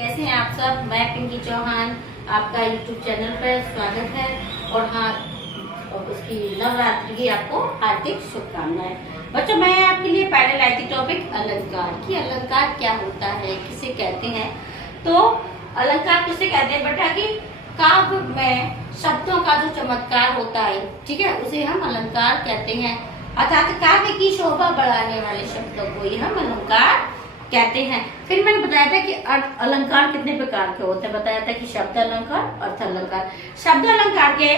कैसे हैं आप सब। मैं पिंकी चौहान, आपका यूट्यूब चैनल पर स्वागत है। और हाँ, और उसकी नवरात्रि की आपको हार्दिक शुभकामनाएं। बच्चों, मैं आपके लिए पहले लाई थी टॉपिक अलंकार की। अलंकार क्या होता है, किसे कहते हैं। तो अलंकार किसे कहते हैं बेटा कि काव्य में शब्दों का जो चमत्कार होता है, ठीक है, उसे हम अलंकार कहते हैं। अर्थात काव्य की शोभा बढ़ाने वाले शब्दों को ही हम अलंकार कहते हैं। फिर मैंने बताया था कि अलंकार कितने प्रकार के होते हैं। बताया था कि शब्द अलंकार, अर्थ अलंकार। शब्द अलंकार के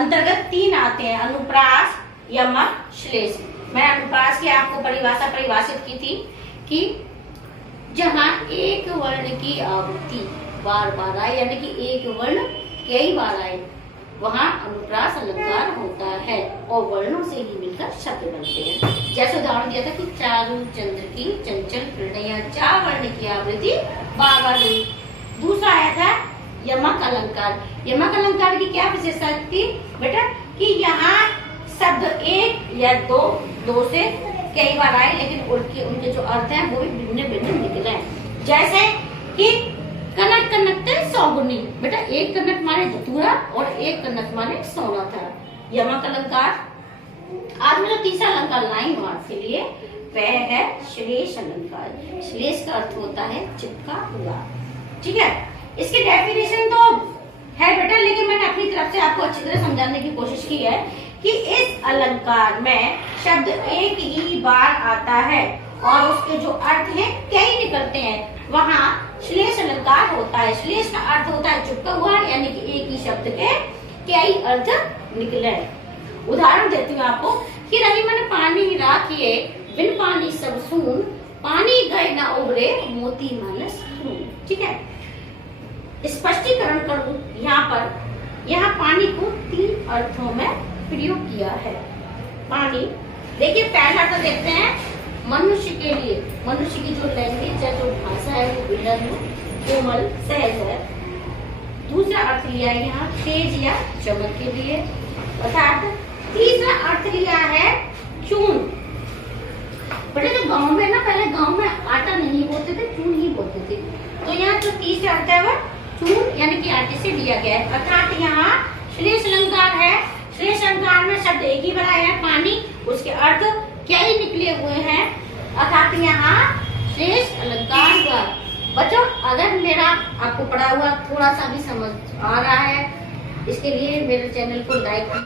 अंतर्गत 3 आते हैं: अनुप्रास, यमक, श्लेष। मैं अनुप्रास की आपको परिभाषा परिभाषित की थी कि जहाँ एक वर्ण की आवृत्ति बार बार आए, यानी कि एक वर्ण कई बार आए, वहाँ अनुप्रास अलंकार होता है और वर्णों से ही मिलकर शब्द बनते हैं। जैसे उदाहरण दिया था कि चारु चंद्र की चंचल किरणें, 4 वर्ण की आवृत्ति बार बार हुई। दूसरा आया था यमक अलंकार। यमक अलंकार की क्या विशेषता थी बेटा कि यहाँ शब्द एक या दो से कई बार आए, लेकिन उनके जो अर्थ हैं वो भी भिन्न भिन्न निकले। जैसे कि कनक कनकते सौगुनी, बेटा एक कनक माने धतूरा और एक कनक माने सोना था। यमक अलंकार। आज मेरा तीसरा अलंकार लाइन वार्ड के लिए वह है श्लेष अलंकार। श्लेष का अर्थ होता है चिपका हुआ, ठीक है। इसकी डेफिनेशन तो है बेटा, लेकिन मैंने अपनी तरफ से आपको अच्छी तरह समझाने की कोशिश की है कि इस अलंकार में शब्द एक ही बार आता है और उसके जो अर्थ हैं कई निकलते हैं, वहाँ श्लेष अलंकार होता है। श्लेष का अर्थ होता है चिपका हुआ, यानी कि एक ही शब्द के कई अर्थ निकले। उदाहरण देती हूँ आपको कि रही मन पानी राखिए, बिन पानी सब सून, पानी गए न उबरे, मोती मानस खून। ठीक है, स्पष्टीकरण करूं यहाँ पानी को 3 अर्थों में प्रयोग किया है। पानी, देखिए पहला अर्थ देखते हैं मनुष्य के लिए। मनुष्य की जो लैंग्वेज है, जो भाषा है, वो विनम्र, कोमल, सहज है। दूसरा अर्थ लिया है यहाँ तेज या चमक के लिए। अर्थात तीसरा अर्थ लिया है चून। बड़े जो गांव में ना, पहले गांव में आटा नहीं बोलते थे, चून ही बोलते थे। तो यहाँ जो तीसरा अर्थ है वह चून यानी कि आटे से लिया गया है। अर्थात यहाँ श्लेष अलंकार है। श्लेष अलंकार में शब्द एक ही बना है पानी, उसके अर्थ क्या ही निकले हुए हैं, अर्थात यहाँ श्लेष अलंकार हुआ। बच्चों, अगर मेरा आपको पढ़ा हुआ थोड़ा सा भी समझ आ रहा है, इसके लिए मेरे चैनल को लाइक